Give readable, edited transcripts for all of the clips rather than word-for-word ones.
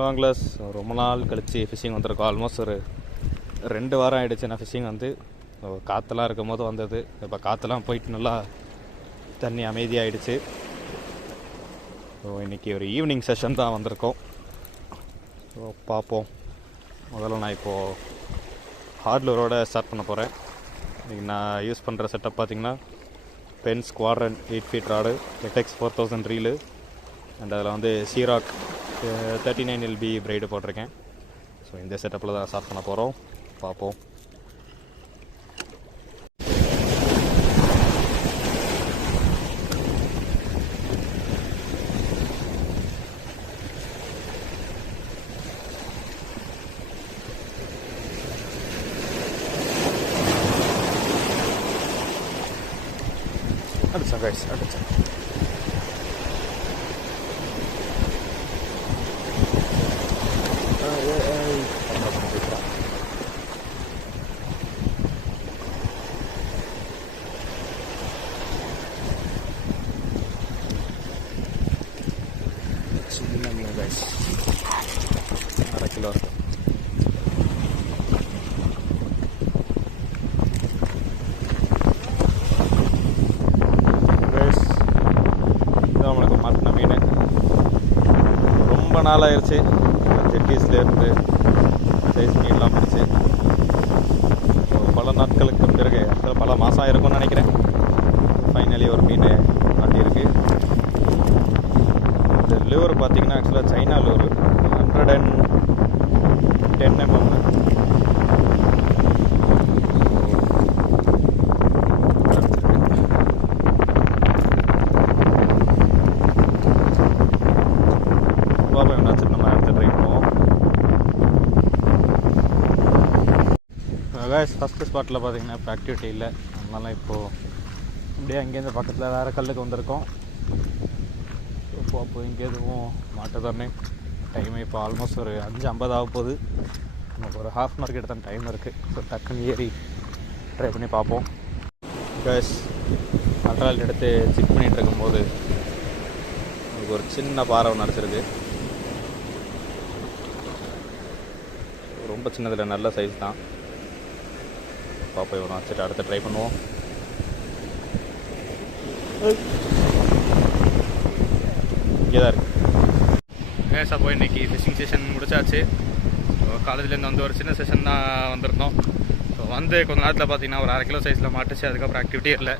Hello anglers, ரொம்ப நாள் கழித்து ஃபிஷ்ஷிங் வந்திருக்கோம். ஆல்மோஸ்ட் ஒரு 2 வாரம் ஆகிடுச்சு. நான் ஃபிஷ்ஷிங் வந்து காற்றுலாம் இருக்கும் போது வந்தது. இப்போ காற்றுலாம் போயிட்டு நல்லா தண்ணி அமைதியாகிடுச்சு. ஸோ இன்றைக்கி ஒரு ஈவினிங் செஷன் தான் வந்திருக்கோம். ஸோ பார்ப்போம். முதல்ல நான் இப்போது ஹார்ட்லூரோட ஸ்டார்ட் பண்ண போகிறேன். இன்றைக்கி நான் யூஸ் பண்ணுற செட்டப் பார்த்திங்கன்னா பென்ஸ் குவாட்ரண்ட் 8 feet ராடு, எட்டெக்ஸ் 4000 ரீலு, அண்ட் அதில் வந்து சீராக் 39 LB பிரைடு போட்டிருக்கேன். ஸோ இந்த செட்டப்பில் தான் ஸ்டார்ட் பண்ண போகிறோம். பார்ப்போம். அடிச்சேன் கைஸ், அடிச்சேன். சின்ன மீன் கைஸ், 1/2 கிலோ இருக்கும். கைஸ், இது நம்மளுக்கு மாட்டின மீன். ரொம்ப நாள் ஆயிடுச்சு ஜெட்டிஸ்லேருந்து சைஸ் மீன்லாம் பிடிச்சி. பல நாட்களுக்கு பிறகு, பல மாதம் இருக்கும்னு நினைக்கிறேன், ஃபைனலி ஒரு மீன் மாட்டியிருக்கு. இந்த லூர் பார்த்திங்கன்னா ஆக்சுவலாக சைனா லூர், 110 mm. பாப்பா என்னாச்சு, நம்ம அடுத்த ட்ரை பண்ணுவோம். கைஸ், ஃபஸ்ட்டு ஸ்பாட்டில் பார்த்திங்கன்னா இப்போ ஆக்டிவிட்டி இல்லை. அதனால இப்போது அப்படியே அங்கேருந்து பக்கத்தில் வேறு கல்லுக்கு வந்திருக்கோம். அப்போ இங்கே எதுவும் மாட்ட தானே. டைம் இப்போ ஆல்மோஸ்ட் ஒரு 5:50 ஆக போகுது. நமக்கு ஒரு ½ hour கிட்ட தான் டைம் இருக்குது. ஸோ டக்குன்னு ஏறி ட்ரை பண்ணி பார்ப்போம். கைஸ், அல்ட்ராலைட் எடுத்து செக் பண்ணிகிட்டு இருக்கும்போது நமக்கு ஒரு சின்ன பாறை ஒன்று அடிச்சிருக்கு. ரொம்ப சின்னதில் நல்ல சைஸ் தான். பார்ப்போம், இவனை வச்சுட்டு அடுத்து ட்ரை பண்ணுவோம். இங்கே தான் இருக்குது. கேஸ், அப்போ இன்றைக்கி ஃபிஷிங் செஷன் முடிச்சாச்சு. ஸோ காலேஜ்லேருந்து வந்து ஒரு சின்ன செஷன் தான் வந்திருந்தோம். ஸோ வந்து கொஞ்சம் நேரத்தில் பார்த்திங்கன்னா ஒரு 1/2 கிலோ சைஸில் மாட்டுச்சு. அதுக்கப்புறம் ஆக்டிவிட்டி இல்லை.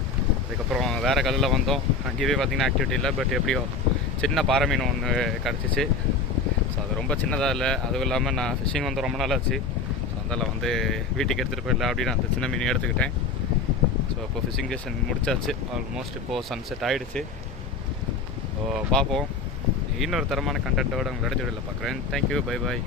அதுக்கப்புறம் வேறு கல்லில் வந்தோம். அங்கேயே பார்த்திங்கன்னா ஆக்டிவிட்டி இல்லை. பட் எப்படியோ சின்ன பாறை மீன் ஒன்று கிடச்சிச்சு. ஸோ அது ரொம்ப சின்னதாக இல்லை. அதுவும் இல்லாமல் நான் ஃபிஷிங் வந்து ரொம்ப நாள் ஆச்சு. ஸோ அதெல்லாம் வந்து வீட்டுக்கு எடுத்துகிட்டு போயிடல அப்படின்னு அந்த சின்ன மீன் எடுத்துக்கிட்டேன். ஸோ இப்போ ஃபிஷிங் செஷன் முடிச்சாச்சு. ஆல்மோஸ்ட் இப்போது சன்செட் ஆகிடுச்சு. ஸோ பார்ப்போம். இன்னொரு தரமான கண்டென்ட்டோடு உங்களோட வீடியோவில் பார்க்குறேன். Thank you, bye bye.